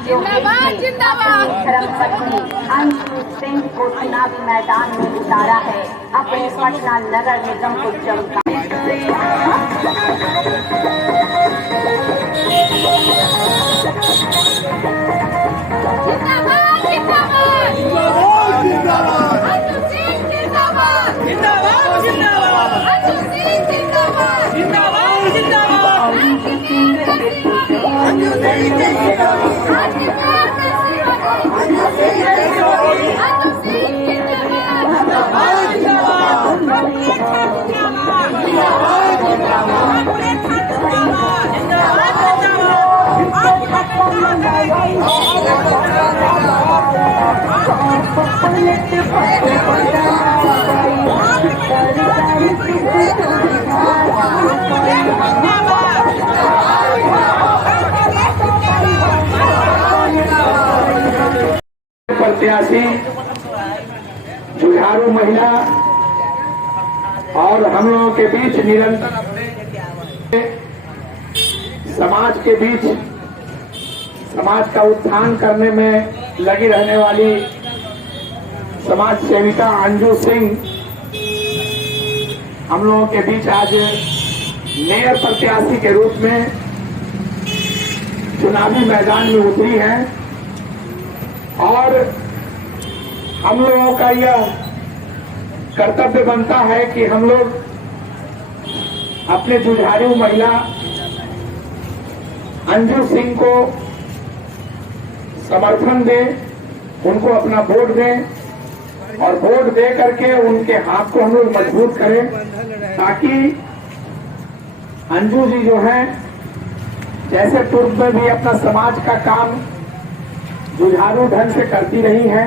जिंदाबाद जिंदाबाद। धर्मपत्नी अंजू सिंह को चुनावी मैदान में उतारा है। अपने पटना नगर निगम को चमका। जिंदाबाद जिंदाबाद जिंदाबाद। अंजू सिंह जिंदाबाद जिंदाबाद जिंदाबाद। अंजू सिंह जिंदाबाद जिंदाबाद जिंदाबाद। अंजू सिंह प्रत्याशी जुझारू महिला और हम लोगों के बीच निरंतर अपने समाज के बीच समाज का उत्थान करने में लगी रहने वाली समाज सेविका अंजू सिंह हम लोगों के बीच आज मेयर प्रत्याशी के रूप में चुनावी मैदान में उतरी है। और हम लोगों का यह कर्तव्य बनता है कि हम लोग अपने जुझारू महिला अंजू सिंह को समर्थन दें, उनको अपना वोट दें और वोट दे करके उनके हाथ को हम लोग मजबूत करें, ताकि अंजू जी जो है जैसे पूर्व में भी अपना समाज का काम जुझारू ढंग से करती रही है,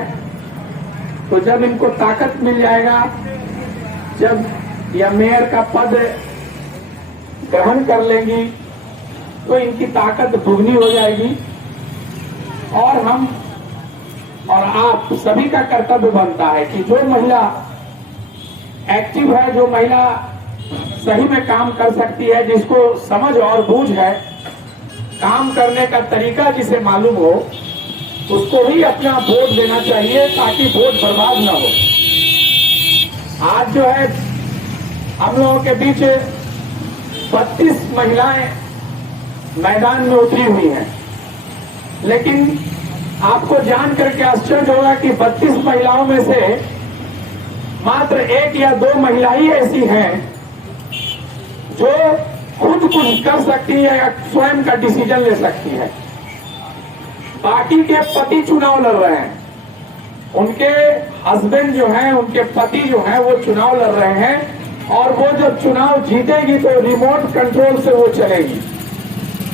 तो जब इनको ताकत मिल जाएगा, जब यह मेयर का पद ग्रहण कर लेंगी, तो इनकी ताकत दुगनी हो जाएगी। और हम और आप सभी का कर्तव्य बनता है कि जो महिला एक्टिव है, जो महिला सही में काम कर सकती है, जिसको समझ और बूझ है, काम करने का तरीका जिसे मालूम हो, उसको ही अपना वोट देना चाहिए, ताकि वोट बर्बाद न हो। आज जो है हम लोगों के बीच 32 महिलाएं मैदान में उतरी हुई हैं, लेकिन आपको जान करके आश्चर्य होगा कि 32 महिलाओं में से मात्र 1 या 2 महिला ही ऐसी हैं जो खुद कुछ कर सकती है या स्वयं का डिसीजन ले सकती है। बाकी के पति चुनाव लड़ रहे हैं, उनके हस्बैंड जो हैं, उनके पति जो हैं, वो चुनाव लड़ रहे हैं। और वो जब चुनाव जीतेगी तो रिमोट कंट्रोल से वो चलेगी,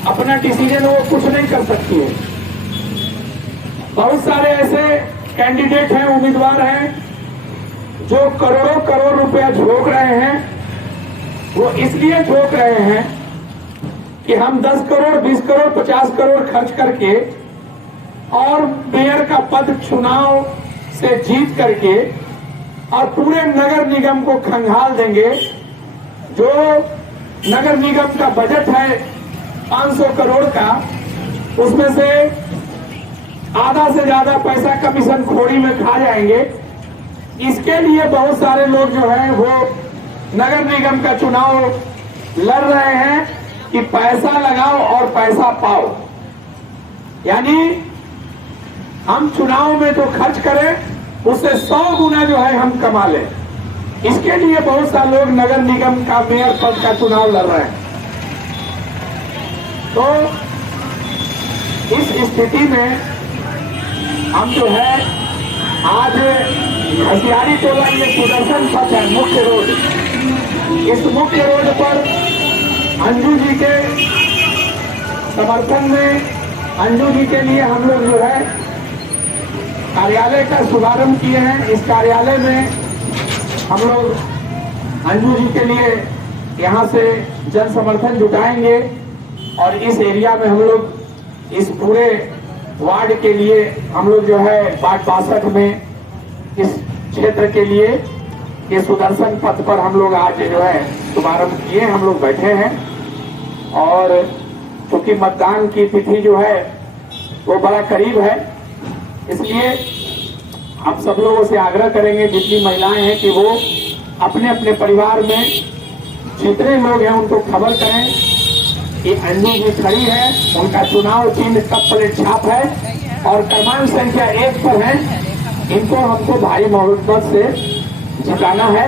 अपना डिसीजन वो कुछ नहीं कर सकती है। बहुत सारे ऐसे कैंडिडेट हैं, उम्मीदवार हैं, जो करोड़ों करोड़ रुपया झोंक रहे हैं। वो इसलिए झोंक रहे हैं कि हम 10 करोड़ 20 करोड़ 50 करोड़ खर्च करके और मेयर का पद चुनाव से जीत करके और पूरे नगर निगम को खंगाल देंगे। जो नगर निगम का बजट है 500 करोड़ का, उसमें से आधा से ज्यादा पैसा कमीशन खोरी में खा जाएंगे। इसके लिए बहुत सारे लोग जो हैं वो नगर निगम का चुनाव लड़ रहे हैं कि पैसा लगाओ और पैसा पाओ, यानी हम चुनाव में जो खर्च करें उससे 100 गुना जो है हम कमा लें। इसके लिए बहुत सारे लोग नगर निगम का मेयर पद का चुनाव लड़ रहे हैं। तो इस स्थिति में हम जो है आज हसियारी टोला में सुदर्शन पथ है, मुख्य रोड। इस मुख्य रोड पर अंजू जी के समर्थन में, अंजू जी के लिए हम लोग जो है कार्यालय का शुभारंभ किए हैं। इस कार्यालय में हम लोग अंजू जी के लिए यहाँ से जन समर्थन जुटाएंगे और इस एरिया में हम लोग इस पूरे वार्ड के लिए हम लोग जो है वार्ड 62 में इस क्षेत्र के लिए ये सुदर्शन पथ पर हम लोग आज जो है शुभारंभ किए, हम लोग बैठे हैं। और क्योंकि मतदान की तिथि जो है वो बड़ा करीब है, इसलिए हम सब लोगों से आग्रह करेंगे जितनी महिलाएं हैं कि वो अपने अपने परिवार में जितने लोग हैं उनको खबर करें कि अंजू जी खड़ी है, उनका चुनाव चिन्ह कप प्लेट छाप है और क्रमांक संख्या 1 पर है, इनको हमको भारी मोहब्बत से जिताना है।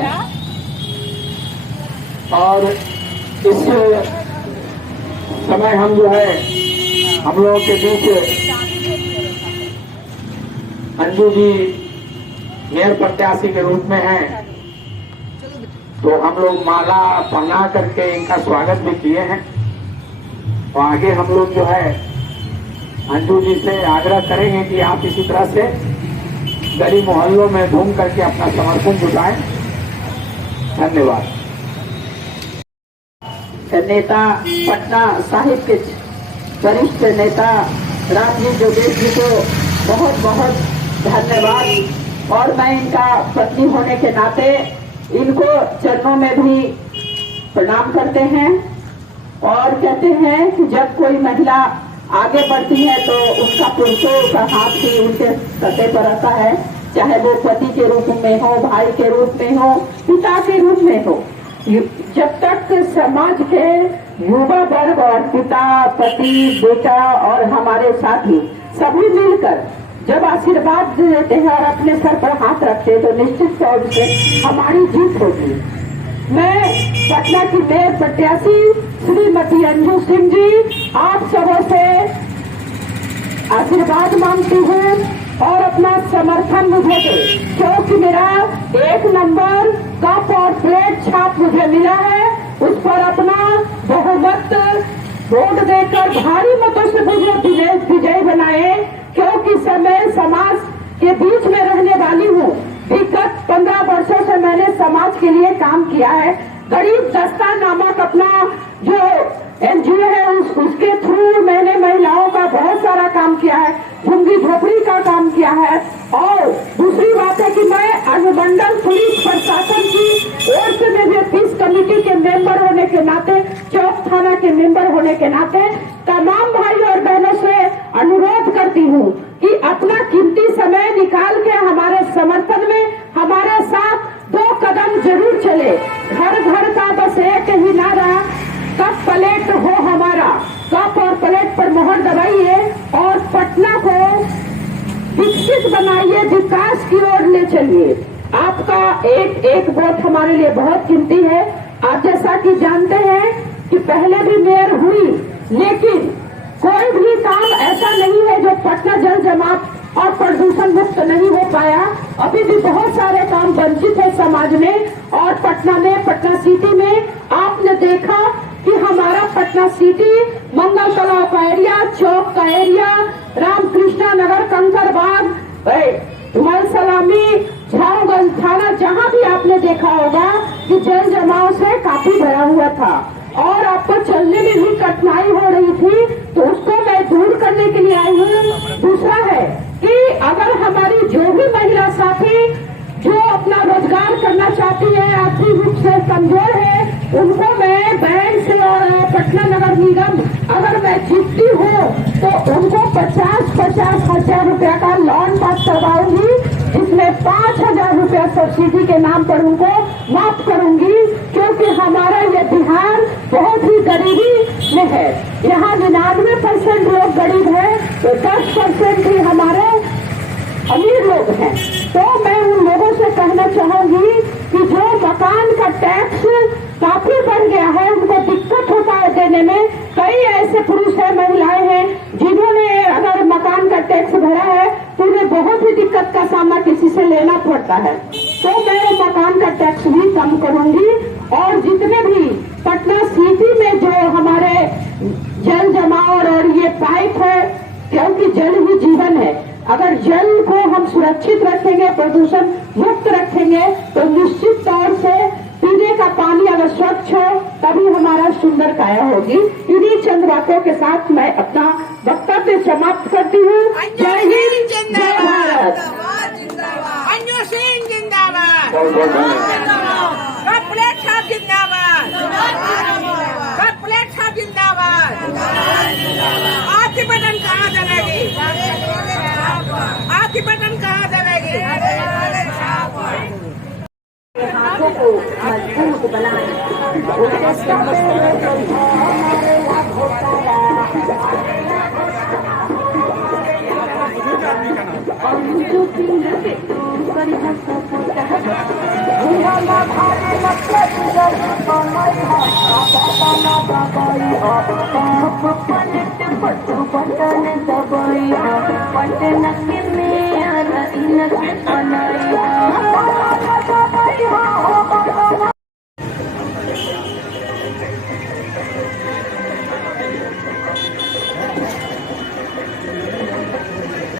और इस समय हम जो है हम लोगों के बीच अंजू जी मेयर प्रत्याशी के रूप में हैं, तो हम लोग माला पहना करके इनका स्वागत भी किए हैं। और आगे हम लोग जो है अंजू जी से आग्रह करेंगे कि आप इसी तरह से गली मोहल्लों में घूम करके अपना समर्थन जुटाएं। धन्यवाद। नेता पटना साहिब के वरिष्ठ नेता रामजी जोगेश जी को बहुत बहुत धन्यवाद। और मैं इनका पत्नी होने के नाते इनको चरणों में भी प्रणाम करते हैं और कहते हैं कि जब कोई महिला आगे बढ़ती है तो उनका पुरुषों का हाथ भी उनके सत्ते पर रहता है, चाहे वो पति के रूप में हो, भाई के रूप में हो, पिता के रूप में हो। जब तक समाज के युवा वर्ग और पिता, पति, बेटा और हमारे साथी सभी मिलकर जब आशीर्वाद देते हैं और अपने सर पर हाथ रखते हैं तो निश्चित तौर से हमारी जीत होगी। मैं पटना की मेयर प्रत्याशी श्रीमती अंजू सिंह जी आप सबों से आशीर्वाद मांगती हूँ और अपना समर्थन मुझे दे, क्योंकि मेरा 1 नंबर कप और प्लेट छाप मुझे मिला है, उस पर अपना बहुमत वोट देकर भारी मतों से मुझे विजयी बनाए, क्योंकि मैं समाज के बीच में रहने वाली हूँ। विगत 15 वर्षों से मैंने समाज के लिए काम किया है। गरीब दस्ता नामक अपना जो एनजीओ है उसके थ्रू मैंने महिलाओं का बहुत सारा काम किया है, झुग्गी झोपड़ी का काम किया है। और दूसरी बात है कि मैं अनुमंडल पुलिस प्रशासन की ओर से मैं पीस कमेटी के मेंबर होने के नाते, चौक थाना के मेंबर होने के नाते तमाम भाई और बहनों से अनुरोध करती हूँ कि अपना कीमती समय निकाल के हमारे समर्थन में हमारे साथ 2 कदम जरूर चले। घर घर का बस एक ही नारा, कप प्लेट हो हमारा, कप और प्लेट पर मोहर दबाइए और पटना को विकसित बनाइए, विकास की ओर ले चलिए। आपका एक एक वोट हमारे लिए बहुत कीमती है। आप जैसा कि जानते हैं कि पहले भी मेयर हुई, लेकिन कोई भी काम ऐसा नहीं है जो पटना जल जमाव और प्रदूषण मुक्त नहीं हो पाया। अभी भी बहुत सारे काम वंचित है समाज में। और पटना में, पटना सिटी में आपने देखा कि हमारा पटना सिटी मंगल तालाब का एरिया, चौक का एरिया, रामकृष्णा नगर, कंकरबाग, मल सलामी, झाऊगंज थाना, जहाँ भी आपने देखा होगा कि जल जमाव से काफी भरा हुआ था और आपको चलने में भी कठिनाई हो रही थी, तो उसको मैं दूर करने के लिए आई हूँ। दूसरा है कि अगर हमारी जो भी महिला साथी जो अपना रोजगार करना चाहती है, आर्थिक रूप से कमजोर है, उनको मैं बैंक से और पटना नगर निगम अगर मैं जीतती हूँ तो उनको 50-50 हजार रुपया का लोन पास करवाऊंगी, जिसमें 5,000 रुपया सब्सिडी के नाम पर उनको माफ करूंगी, क्योंकि हमारा ये बिहार बहुत ही गरीबी में है। यहाँ 99% लोग गरीब है, तो 10% ही हमारे अमीर लोग हैं। तो मैं उन लोगों से कहना चाहूंगी कि जो मकान का टैक्स काफी बढ़ गया है, उनको दिक्कत होता है देने में। कई ऐसे पुरुष है, महिलाएं हैं जिन्होंने अगर मकान का टैक्स भरा है तो उन्हें बहुत ही दिक्कत का सामना किसी से लेना पड़ता है। तो मैं वो मकान का टैक्स भी कम करूंगी। और जितने भी पटना सिटी में जो हमारे जल जमाव और ये पाइप है, क्योंकि जल ही जीवन है, अगर जल को हम सुरक्षित रखेंगे, प्रदूषण मुक्त रखेंगे, तो निश्चित तौर से पीने का पानी अगर स्वच्छ हो तभी हमारा सुंदर काया होगी। इन्हीं चंद बातों के साथ मैं अपना वक्तव्य समाप्त करती हूँ। जय हिंद, जय भारत। अंजू सिंह जिंदाबाद, कप प्लेट छाप जिंदाबाद, कप प्लेट छाप जिंदाबाद। की बटन कहाँ दबेगी? हाथों को मजबूत बनाएं। उनके पटन